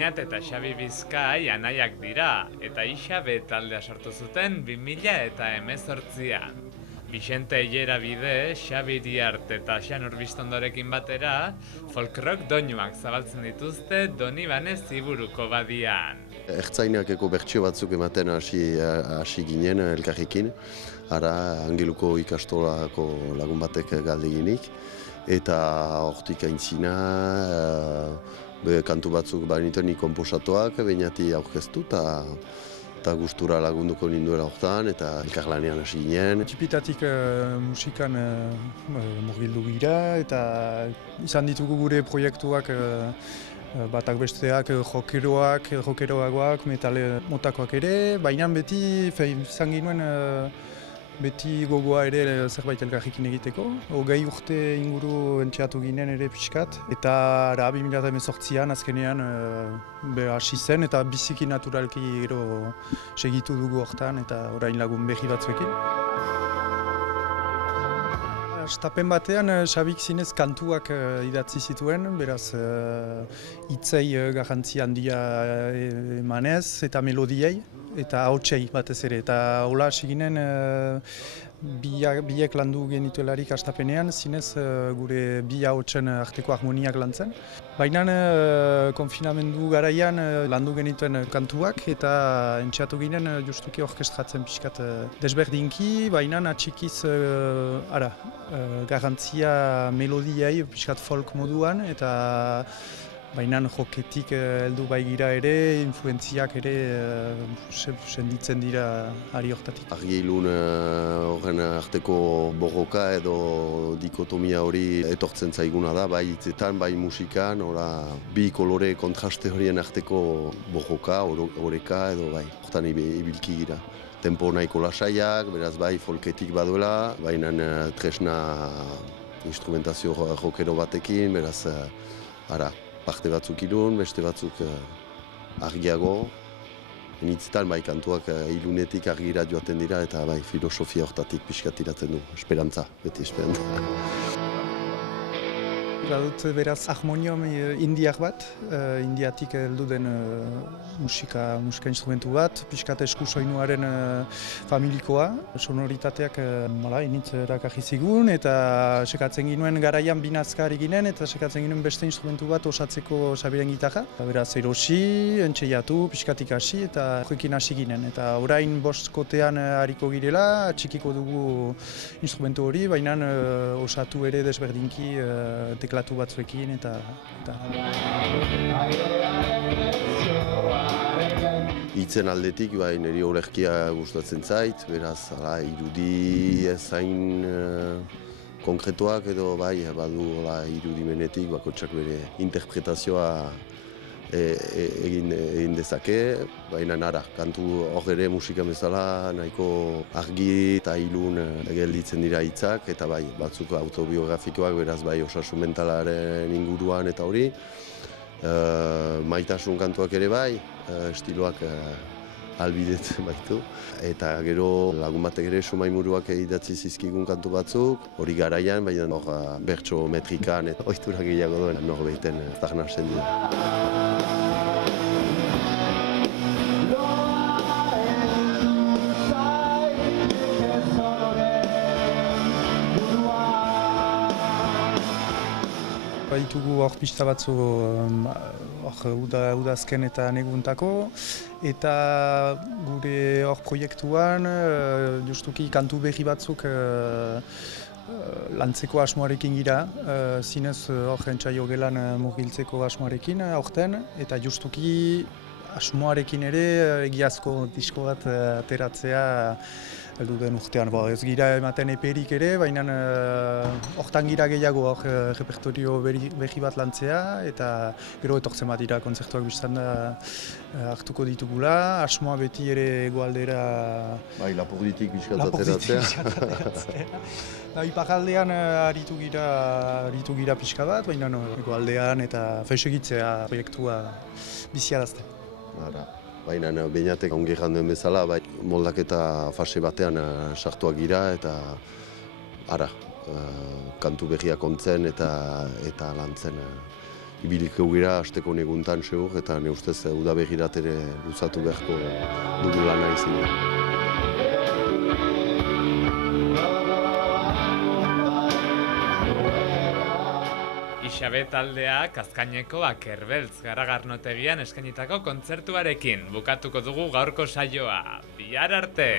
Beñat eta Xabi Bizkai anaiak dira, eta Ixabe taldea sortu zuten 2018an. Bixente Hilera Bide, Xabi Diart eta Xanur Biztondorekin batera, folk rock doinuak zabaltzen dituzte Donibane Ziburuko badian. Ertzainakeko bertsio batzuk ematen hasi ginen elkarrekin, ara Angeluko ikastolako lagun batek galdeginik, eta hortik aintzina kantu batzuk banituen konposatuak, Beñati aurkeztu eta gustura lagunduko ninduela hortan, eta elkarlanean hasi ginen. Txipitatik musikan murgildu gira, eta izan ditugu gure proiektuak batak besteak rockeroagoak, metale motakoak ere, baina beti izan ginuen beti gogoa ere zerbait elkarrekin egiteko. 20 urte inguru entxeatu ginen ere pixkat, eta 2018an azkenean hasi zen, eta biziki naturalki gero segitu dugu hortan, eta orain lagun berri batzuekin. Hastapen batean, Xabik zinez kantuak idatzi zituen, beraz hitzei garrantzi handia emanez eta melodiei eta ahotsei batez ere. Eta hola hasi ginen biek landu genituelarik hastapenean, zinez gure bi ahotsen arteko harmoniak lantzen. Baina konfinamendu garaian landu genituen kantuak eta entxeatu ginen justuki orkestratzen pixkat desberdinki, baina atxikiz garrantzia melodiai pixkat folk moduan, eta baina joketik heldu bai gira ere, influentziak ere senditzen dira ari hortatik. Argi-ilun horren arteko borroka edo dikotomia hori etortzen zaiguna da, bai hitzetan, bai musikan, bi kolore kontraste horien arteko borroka, oreka edo bai, hortan ibilki gira. Tempo nahiko lasaiak, beraz bai folketik baduela, baina tresna instrumentazio rockero batekin, beraz parte batzuk ilun, beste batzuk argiago. Hitzetan bai kantuak ilunetik argira joaten dira, eta bai filosofia hortatik pixkat iratzen du, esperantza, beti esperantza. Badut beraz harmonium indiak bat, indiatik heldu den musika instrumentu bat, pixkat esku soinuaren familikoa. Sonoritateak initz erakarri zigun, eta sekatzen ginuen garaian binazkari ginen, eta sekatzen ginen beste instrumentu bat osatzeko Xabiren gitarra. Beraz erosi, entxeiatu, pixkatik hasi, eta joekin hasi ginen. Eta orain bostkotean hariko girela, txikiko dugu instrumentu hori, baina osatu ere desberdinki teklatu batzuekin eta Hitzen aldetik, niri olerkia gustatzen zait, beraz, irudi ezain konkretuak edo badu irudimenetik, bakotsak bere interpretazioa egin dezake, baina kantu hor ere musika bezala nahiko argi eta ilun gelditzen dira hitzak, eta batzuk autobiografikoak, beraz osasun mentalaren inguruan eta hori. Maitasun kantuak ere estiloak albidetzen baitu. Eta gero lagun batek ere sumaimuruak idatzi zizkigun kantu batzuk, hori garaian, baina bertso metrikan eta ohitura gehiago duen norbeiten zagnasen dira. Baditugu hor pista batzu udazken eta neguntako, eta gure hor proiektuan justuki kantu berri batzuk lantzeko asmoarekin gira, zinez hor entsaio gelan murgiltzeko asmoarekin aurten, eta justuki asmoarekin ere egiazko disko bat ateratzea heldu den urtean. Ez gira ematen eperik ere, baina hortan gira gehiago repertorio berri bat lantzea, eta gero etortzen bat dira kontzertuak biztan da hartuko ditugula. Asmoa beti ere egoaldera... Lapurditik bizkat ateratzea. Iparraldean aritu gira pixka bat, baina egoaldean eta feixegitzea proiektua biziarazten. Baina Beñatek ongi janduen bezala, moldaketa fase batean sartuak gira, eta kantu berriak ontzen eta lantzen ibiliko gira asteko neguntan segur, eta ne ustez uda begirat ere luzatu beharko dugu lana izin. Ixabe taldeak Azkaineko Akerbeltz garagarnotegian eskainitako kontzertuarekin bukatuko dugu gaurko saioa. Bihar arte!